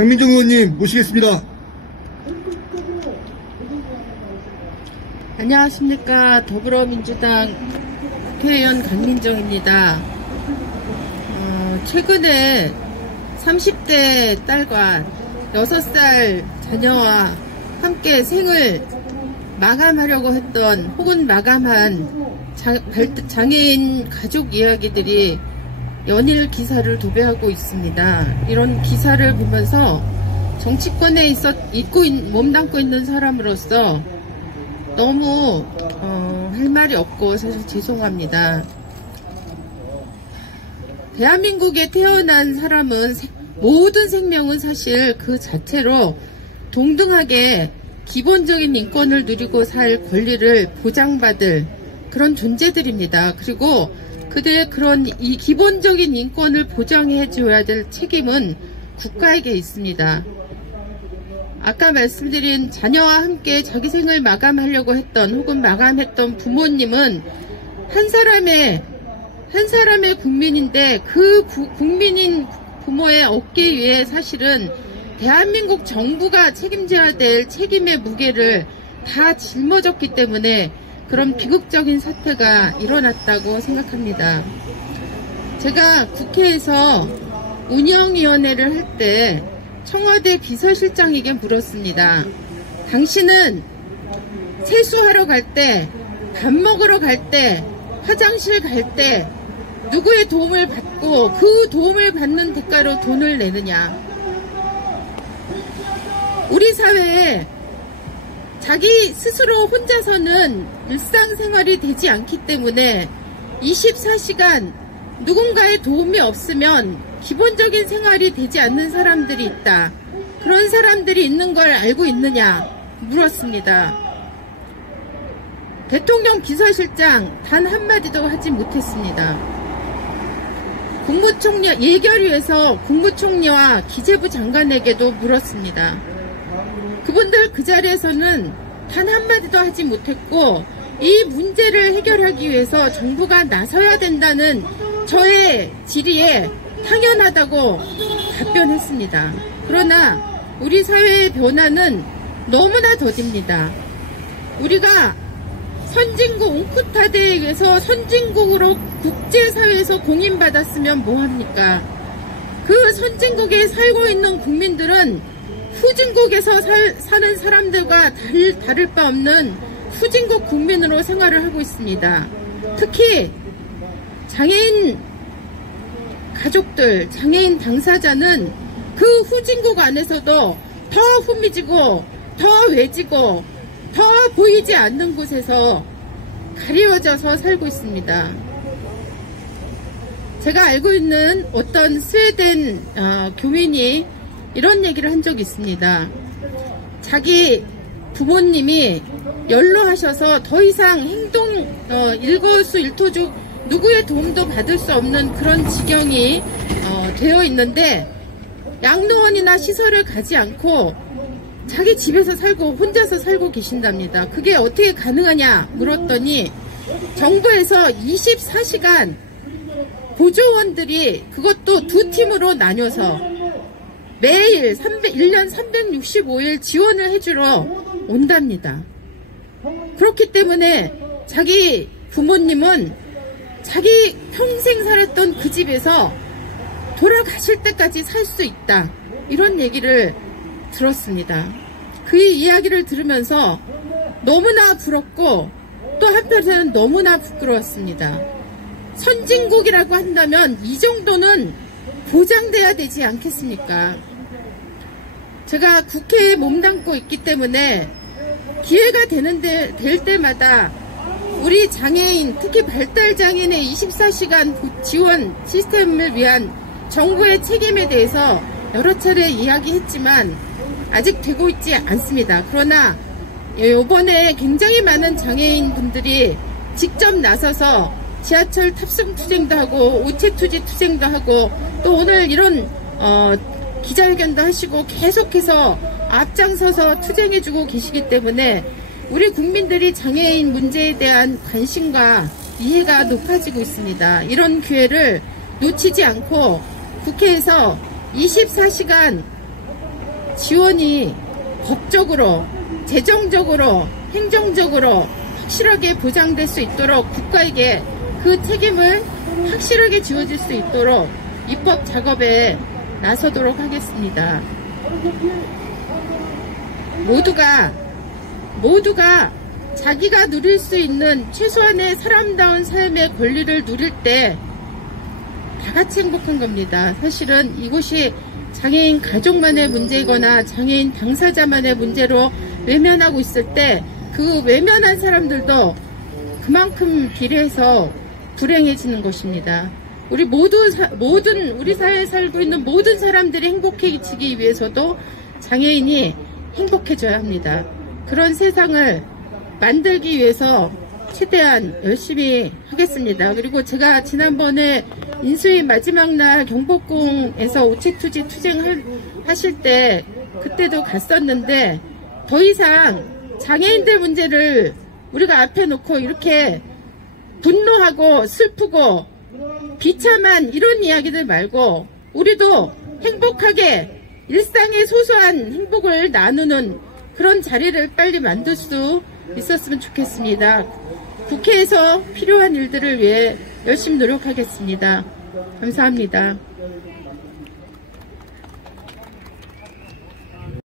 강민정 의원님 모시겠습니다. 안녕하십니까. 더불어민주당 국회의원 강민정입니다. 최근에 30대 딸과 6살 자녀와 함께 생을 마감하려고 했던 혹은 마감한 장애인 가족 이야기들이 연일 기사를 도배하고 있습니다. 이런 기사를 보면서 정치권에 몸담고 있는 사람으로서 너무 할 말이 없고 사실 죄송합니다. 대한민국에 태어난 사람은 모든 생명은 사실 그 자체로 동등하게 기본적인 인권을 누리고 살 권리를 보장받을 그런 존재들입니다. 그리고 그들의 그런 이 기본적인 인권을 보장해 줘야 될 책임은 국가에게 있습니다. 아까 말씀드린 자녀와 함께 자기 생을 마감하려고 했던 혹은 마감했던 부모님은 한 사람의 국민인데 그 국민인 부모의 어깨 위에 사실은 대한민국 정부가 책임져야 될 책임의 무게를 다 짊어졌기 때문에 그런 비극적인 사태가 일어났다고 생각합니다. 제가 국회에서 운영위원회를 할 때 청와대 비서실장에게 물었습니다. 당신은 세수하러 갈 때, 밥 먹으러 갈 때, 화장실 갈 때 누구의 도움을 받고 그 도움을 받는 대가로 돈을 내느냐. 우리 사회에 자기 스스로 혼자서는 일상생활이 되지 않기 때문에 24시간 누군가의 도움이 없으면 기본적인 생활이 되지 않는 사람들이 있다. 그런 사람들이 있는 걸 알고 있느냐 물었습니다. 대통령 비서실장 단 한마디도 하지 못했습니다. 예결위에서 국무총리와 기재부 장관에게도 물었습니다. 그분들 그 자리에서는 단 한마디도 하지 못했고 이 문제를 해결하기 위해서 정부가 나서야 된다는 저의 질의에 당연하다고 답변했습니다. 그러나 우리 사회의 변화는 너무나 더딥니다. 우리가 선진국 웅쿠타드에 의해서 선진국으로 국제사회에서 공인받았으면 뭐합니까? 그 선진국에 살고 있는 국민들은 후진국에서 사는 사람들과 다를 바 없는 후진국 국민으로 생활을 하고 있습니다. 특히 장애인 가족들, 장애인 당사자는 그 후진국 안에서도 더 후미지고 더 외지고 더 보이지 않는 곳에서 가려져서 살고 있습니다. 제가 알고 있는 어떤 스웨덴 교민이 이런 얘기를 한 적이 있습니다. 자기 부모님이 연로하셔서 더 이상 일거수일투족 누구의 도움도 받을 수 없는 그런 지경이 되어 있는데 양로원이나 시설을 가지 않고 자기 집에서 살고 혼자서 살고 계신답니다. 그게 어떻게 가능하냐 물었더니 정부에서 24시간 보조원들이 그것도 두 팀으로 나뉘어서 매일 1년 365일 지원을 해주러 온답니다. 그렇기 때문에 자기 부모님은 자기 평생 살았던 그 집에서 돌아가실 때까지 살 수 있다. 이런 얘기를 들었습니다. 그 이야기를 들으면서 너무나 부럽고 또 한편으로는 너무나 부끄러웠습니다. 선진국이라고 한다면 이 정도는 보장돼야 되지 않겠습니까? 제가 국회에 몸담고 있기 때문에 기회가 될 때마다 우리 장애인, 특히 발달장애인의 24시간 지원 시스템을 위한 정부의 책임에 대해서 여러 차례 이야기했지만 아직 되고 있지 않습니다. 그러나 이번에 굉장히 많은 장애인 분들이 직접 나서서 지하철 탑승 투쟁도 하고 우체투지 투쟁도 하고 또 오늘 이런 기자회견도 하시고 계속해서 앞장서서 투쟁해주고 계시기 때문에 우리 국민들이 장애인 문제에 대한 관심과 이해가 높아지고 있습니다. 이런 기회를 놓치지 않고 국회에서 24시간 지원이 법적으로, 재정적으로, 행정적으로 확실하게 보장될 수 있도록 국가에게 그 책임을 확실하게 지워질 수 있도록 입법 작업에 나서도록 하겠습니다. 모두가 자기가 누릴 수 있는 최소한의 사람다운 삶의 권리를 누릴 때 다 같이 행복한 겁니다. 사실은 이곳이 장애인 가족만의 문제거나 장애인 당사자만의 문제로 외면하고 있을 때 그 외면한 사람들도 그만큼 비례해서 불행해지는 것입니다. 우리 우리 사회에 살고 있는 모든 사람들이 행복해지기 위해서도 장애인이 행복해져야 합니다. 그런 세상을 만들기 위해서 최대한 열심히 하겠습니다. 그리고 제가 지난번에 인수위 마지막 날 경복궁에서 우체투지 투쟁하실 때 그때도 갔었는데 더 이상 장애인들 문제를 우리가 앞에 놓고 이렇게 분노하고 슬프고 비참한 이런 이야기들 말고 우리도 행복하게 일상의 소소한 행복을 나누는 그런 자리를 빨리 만들 수 있었으면 좋겠습니다. 국회에서 필요한 일들을 위해 열심히 노력하겠습니다. 감사합니다.